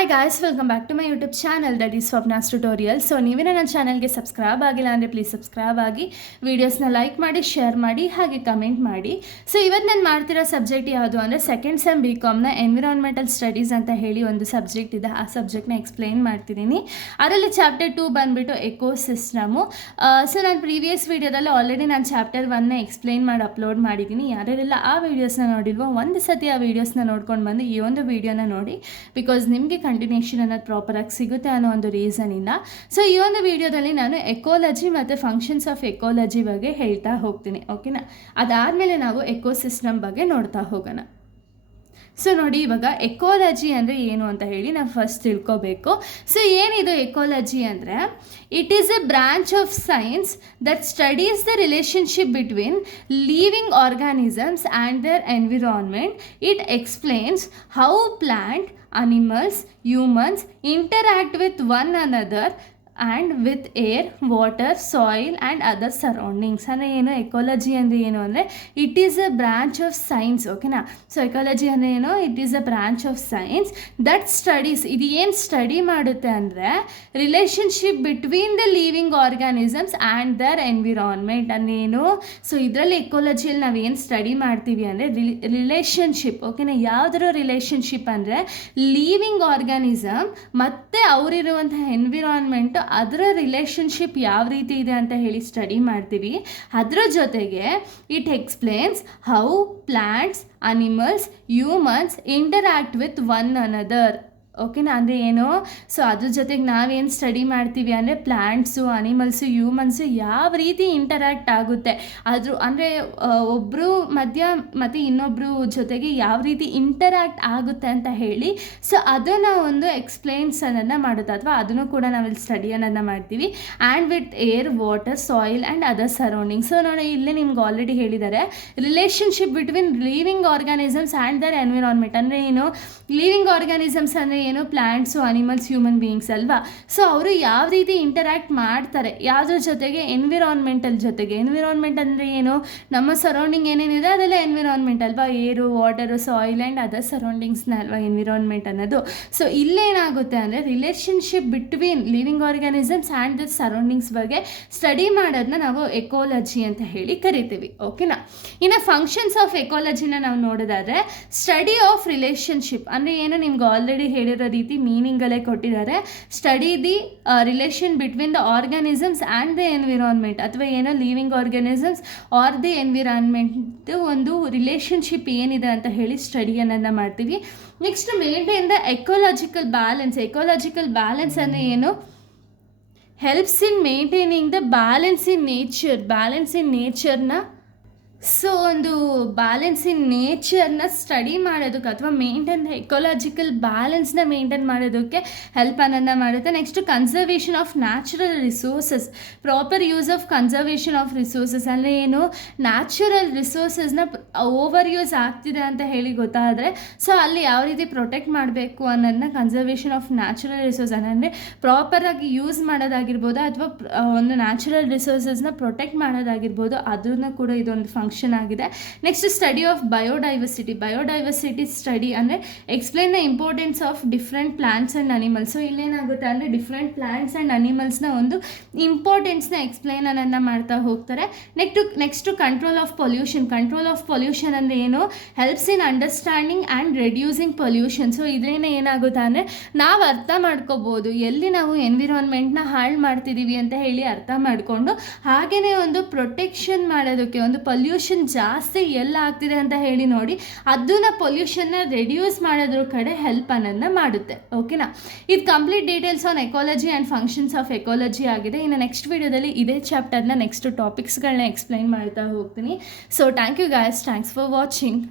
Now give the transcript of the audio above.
Hi guys, welcome back to my YouTube channel that is Swapna's tutorial. So ನೀವೇ ನನ್ನ ಚಾನಲ್ಗೆ subscribe ಆಗಿಲ್ಲ ಅಂದರೆ ಪ್ಲೀಸ್ ಸಬ್ಸ್ಕ್ರೈಬ್ ಆಗಿ, ವೀಡಿಯೋಸ್ನ ಲೈಕ್ ಮಾಡಿ, ಶೇರ್ ಮಾಡಿ, ಹಾಗೆ ಕಮೆಂಟ್ ಮಾಡಿ. ಸೊ ಇವತ್ತು ನಾನು ಮಾಡ್ತಿರೋ ಸಬ್ಜೆಕ್ಟ್ ಯಾವುದು ಅಂದರೆ ಸೆಕೆಂಡ್ ಸೆಮ್ BComನ ಎನ್ವಿರಾನ್ಮೆಂಟಲ್ ಸ್ಟಡೀಸ್ ಅಂತ ಹೇಳಿ ಒಂದು ಸಬ್ಜೆಕ್ಟ್ ಇದೆ. ಆ ಸಬ್ಜೆಕ್ಟ್ನ ಎಕ್ಸ್ಪ್ಲೈನ್ ಮಾಡ್ತಿದ್ದೀನಿ. ಅದರಲ್ಲಿ ಚಾಪ್ಟರ್ 2 ಬಂದುಬಿಟ್ಟು ಎಕೋಸಿಸ್ಟಮು. ಸೊ ನಾನು ಪ್ರೀವಿಯಸ್ ವೀಡಿಯೋದಲ್ಲಿ ಆಲ್ರೆಡಿ ನಾನು ಚಾಪ್ಟರ್ 1ನ ಎಕ್ಸ್ಪ್ಲೈನ್ ಮಾಡಿ ಅಪ್ಲೋಡ್ ಮಾಡಿದ್ದೀನಿ. ಯಾರ್ಯಾರೆಲ್ಲ ಆ ವೀಡಿಯೋಸ್ನ ನೋಡಿಲ್ವೋ ಒಂದು ಸತಿ ಆ ವೀಡಿಯೋಸ್ನ ನೋಡ್ಕೊಂಡು ಬಂದು ಈ ಒಂದು ವೀಡಿಯೋನ ನೋಡಿ, ಬಿಕಾಸ್ ನಿಮಗೆ ಕಂಟಿನ್ಯೂಷನ್ ಅನ್ನೋದು ಪ್ರಾಪರಾಗಿ ಸಿಗುತ್ತೆ ಅನ್ನೋ ಒಂದು ರೀಸನಿಂದ. ಸೊ ಈ ಒಂದು ವಿಡಿಯೋದಲ್ಲಿ ನಾನು ಎಕೋಲಜಿ ಮತ್ತು ಫಂಕ್ಷನ್ಸ್ ಆಫ್ ಎಕೋಲಜಿ ಬಗ್ಗೆ ಹೇಳ್ತಾ ಹೋಗ್ತೀನಿ. ಓಕೆನಾ? ಅದಾದಮೇಲೆ ನಾವು ಎಕೋಸಿಸ್ಟಮ್ ಬಗ್ಗೆ ನೋಡ್ತಾ ಹೋಗೋಣ. ಸೊ ನೋಡಿ, ಇವಾಗ ಎಕೋಲಜಿ ಅಂದರೆ ಏನು ಅಂತ ಹೇಳಿ ನಾವು ಫಸ್ಟ್ ತಿಳ್ಕೊಬೇಕು. ಸೊ ಏನಿದು ಎಕೋಲಜಿ ಅಂದರೆ, it is a branch of science that studies the relationship between living organisms and their environment. It explains how plant, animals, humans interact with one another and with air, water, soil and other surroundings. ಅಂದರೆ ಏನು, ಎಕೋಲಜಿ ಅಂದರೆ ಏನು ಅಂದರೆ it is a branch of science. ಓಕೆನಾ? So ecology ಅಂದರೆ ಏನು, it is a branch of science that studies, ಇದು ಏನು ಸ್ಟಡಿ ಮಾಡುತ್ತೆ ಅಂದರೆ relationship between the living organisms and their environment ಅನ್ನೇನು. ಸೊ ಇದರಲ್ಲಿ ಎಕೋಲಜಿಯಲ್ಲಿ ನಾವೇನು ಸ್ಟಡಿ ಮಾಡ್ತೀವಿ ಅಂದರೆ ರಿಲೇಷನ್ಶಿಪ್. ಓಕೆನಾ? ಯಾವುದರ ರಿಲೇಷನ್ಶಿಪ್ ಅಂದರೆ ಲಿವಿಂಗ್ ಆರ್ಗಾನಿಸಮ್ ಮತ್ತು ಅವರಿರುವಂತಹ ಎನ್ವಿರಾನ್ಮೆಂಟು, ಅದರ ರಿಲೇಷನ್ಶಿಪ್ ಯಾವ ರೀತಿ ಇದೆ ಅಂತ ಹೇಳಿ ಸ್ಟಡಿ ಮಾಡ್ತೀವಿ. ಅದರ ಜೊತೆಗೆ it explains how plants, animals, humans interact with one another. ಓಕೆನಾ? ಅಂದರೆ ಏನು, ಸೊ ಅದ್ರ ಜೊತೆಗೆ ನಾವೇನು ಸ್ಟಡಿ ಮಾಡ್ತೀವಿ ಅಂದರೆ ಪ್ಲ್ಯಾಂಟ್ಸು, ಅನಿಮಲ್ಸು, ಹ್ಯೂಮನ್ಸು ಯಾವ ರೀತಿ ಇಂಟರಾಕ್ಟ್ ಆಗುತ್ತೆ, ಅದ್ರ ಅಂದರೆ ಒಬ್ಬರು ಮಧ್ಯ ಮತ್ತು ಇನ್ನೊಬ್ಬರು ಜೊತೆಗೆ ಯಾವ ರೀತಿ ಇಂಟರಾಕ್ಟ್ ಆಗುತ್ತೆ ಅಂತ ಹೇಳಿ, ಸೊ ಅದನ್ನು ಒಂದು ಎಕ್ಸ್ಪ್ಲೇನ್ಸ್ ಅನ್ನೋದನ್ನ ಮಾಡುತ್ತೆ, ಅಥವಾ ಅದನ್ನು ಕೂಡ ನಾವಿಲ್ಲಿ ಸ್ಟಡಿ ಅನ್ನೋದನ್ನ ಮಾಡ್ತೀವಿ. And with air, water, soil and other surroundings. So ನೋಡಿ, ಇಲ್ಲೇ ನಿಮ್ಗೆ ಆಲ್ರೆಡಿ ಹೇಳಿದ್ದಾರೆ relationship between living organisms and their environment. ಅಂದರೆ ಏನು, ಲಿವಿಂಗ್ ಆರ್ಗಾನಿಸಮ್ಸ್ ಅಂದರೆ ಏನು, ಪ್ಲ್ಯಾಂಟ್ಸು, ಅನಿಮಲ್ಸ್, ಹ್ಯೂಮನ್ ಬೀಯಿಂಗ್ಸ್ ಅಲ್ವಾ. ಸೊ ಅವರು ಯಾವ ರೀತಿ ಇಂಟರಾಕ್ಟ್ ಮಾಡ್ತಾರೆ ಯಾವುದ್ರ ಜೊತೆಗೆ, ಎನ್ವಿರಾನ್ಮೆಂಟಲ್ ಜೊತೆಗೆ. ಎನ್ವಿರಾನ್ಮೆಂಟ್ ಅಂದರೆ ಏನು, ನಮ್ಮ ಸರೌಂಡಿಂಗ್ ಏನೇನಿದೆ ಅದೆಲ್ಲ ಎನ್ವಿರಾನ್ಮೆಂಟ್ ಅಲ್ವಾ. ಏರು, ವಾಟರು, ಸಾಯಿಲ್ ಆ್ಯಂಡ್ ಅದರ್ ಸರೌಂಡಿಂಗ್ಸ್ನ ಅಲ್ವಾ ಎನ್ವಿರಾನ್ಮೆಂಟ್ ಅನ್ನೋದು. ಸೊ ಇಲ್ಲೇನಾಗುತ್ತೆ ಅಂದರೆ relationship between living organisms and the surroundings ಬಗ್ಗೆ ಸ್ಟಡಿ ಮಾಡೋದನ್ನ ನಾವು ಎಕೋಲಜಿ ಅಂತ ಹೇಳಿ ಕರಿತೀವಿ. ಓಕೆನಾ? ಇನ್ನು ಫಂಕ್ಷನ್ಸ್ ಆಫ್ ಎಕೋಲಜಿನ ನಾವು ನೋಡೋದಾದರೆ ಸ್ಟಡಿ ಆಫ್ ರಿಲೇಷನ್ಶಿಪ್ ಅಂದರೆ ಏನು, ನಿಮ್ಗೆ ಆಲ್ರೆಡಿ ಹೇಳಿರೋ ರೀತಿ ಮೀನಿಂಗಲ್ಲೇ ಕೊಟ್ಟಿದ್ದಾರೆ. Study the relation between the organisms and the environment, ಅಥವಾ ಏನೋ living organisms are the environment ಒಂದು ರಿಲೇಷನ್ಶಿಪ್ ಏನಿದೆ ಅಂತ ಹೇಳಿ ಸ್ಟಡಿ ಅನ್ನೋದನ್ನ ಮಾಡ್ತೀವಿ. Next, maintain the ecological balance. Ecological balance ಅಂದರೆ ಏನು, helps in maintaining the balance in nature. Balance in ನೇಚರ್ನ, ಸೊ ಒಂದು ಬ್ಯಾಲೆನ್ಸ್ ಇನ್ ನೇಚರ್ನ ಸ್ಟಡಿ ಮಾಡೋದಕ್ಕೆ ಅಥವಾ ಮೇಂಟೈನ್ ಎಕೋಲಾಜಿಕಲ್ ಬ್ಯಾಲೆನ್ಸ್ನ ಮೇಂಟೈನ್ ಮಾಡೋದಕ್ಕೆ ಹೆಲ್ಪ್ ಅನ್ನೋದನ್ನ ಮಾಡುತ್ತೆ. Next, conservation of natural resources. Proper use of conservation of resources ಅಂದರೆ ಏನು, ನ್ಯಾಚುರಲ್ ರಿಸೋರ್ಸಸ್ನ ಓವರ್ ಯೂಸ್ ಆಗ್ತಿದೆ ಅಂತ ಹೇಳಿ ಗೊತ್ತಾದರೆ, ಸೊ ಅಲ್ಲಿ ಯಾವ ರೀತಿ ಪ್ರೊಟೆಕ್ಟ್ ಮಾಡಬೇಕು ಅನ್ನೋದನ್ನ ಕನ್ಸರ್ವೇಷನ್ ಆಫ್ ನ್ಯಾಚುರಲ್ ರಿಸೋರ್ಸ್ ಅಂದರೆ ಪ್ರಾಪರಾಗಿ ಯೂಸ್ ಮಾಡೋದಾಗಿರ್ಬೋದು, ಅಥವಾ ಒಂದು ನ್ಯಾಚುರಲ್ ರಿಸೋರ್ಸಸ್ನ ಪ್ರೊಟೆಕ್ಟ್ ಮಾಡೋದಾಗಿರ್ಬೋದು, ಅದನ್ನು ಕೂಡ ಇದೊಂದು ಫಂಕ್ಷನ್ ಆಗಿದೆ. Next, study of biodiversity. Biodiversity study ಅಂದರೆ explain the importance of different plants and animals. So ಇಲ್ಲೇನಾಗುತ್ತೆ ಅಂದರೆ ಡಿಫ್ರೆಂಟ್ ಪ್ಲಾಂಟ್ಸ್ ಆ್ಯಂಡ್ ಅನಿಮಲ್ಸ್ನ ಒಂದು ಇಂಪಾರ್ಟೆನ್ಸ್ನ ಎಕ್ಸ್ಪ್ಲೇನ್ ಅನ್ನೋದನ್ನ ಮಾಡ್ತಾ ಹೋಗ್ತಾರೆ. Next control of pollution. Control of pollution ಅಂದರೆ ಏನು, helps in understanding and reducing pollution. So ಇದರಿಂದ ಏನಾಗುತ್ತೆ ಅಂದರೆ ನಾವು ಅರ್ಥ ಮಾಡ್ಕೋಬೋದು ಎಲ್ಲಿ ನಾವು ಎನ್ವಿರಾನ್ಮೆಂಟ್ನ ಹಾಳು ಮಾಡ್ತಿದ್ದೀವಿ ಅಂತ ಹೇಳಿ ಅರ್ಥ ಮಾಡಿಕೊಂಡು, ಹಾಗೆಯೇ ಒಂದು ಪ್ರೊಟೆಕ್ಷನ್ ಮಾಡೋದಕ್ಕೆ, ಒಂದು ಪೊಲ್ಯೂಷನ್ ಜಾಸ್ತಿ ಎಲ್ಲ ಆಗ್ತಿದೆ ಅಂತ ಹೇಳಿ ನೋಡಿ ಅದನ್ನು ಪೊಲ್ಯೂಷನ್ನ ರೆಡ್ಯೂಸ್ ಮಾಡೋದ್ರ ಕಡೆ ಹೆಲ್ಪ್ ಅನ್ನೋದನ್ನ ಮಾಡುತ್ತೆ. ಓಕೆನಾ? ಇದು complete details on ecology and functions of ecology ಆಗಿದೆ. ಇನ್ನು ನೆಕ್ಸ್ಟ್ ವಿಡಿಯೋದಲ್ಲಿ ಇದೇ ಚಾಪ್ಟರ್ನ ನೆಕ್ಸ್ಟ್ ಟಾಪಿಕ್ಸ್ಗಳನ್ನ ಎಕ್ಸ್ಪ್ಲೈನ್ ಮಾಡ್ತಾ ಹೋಗ್ತೀನಿ. So thank you guys, thanks for watching.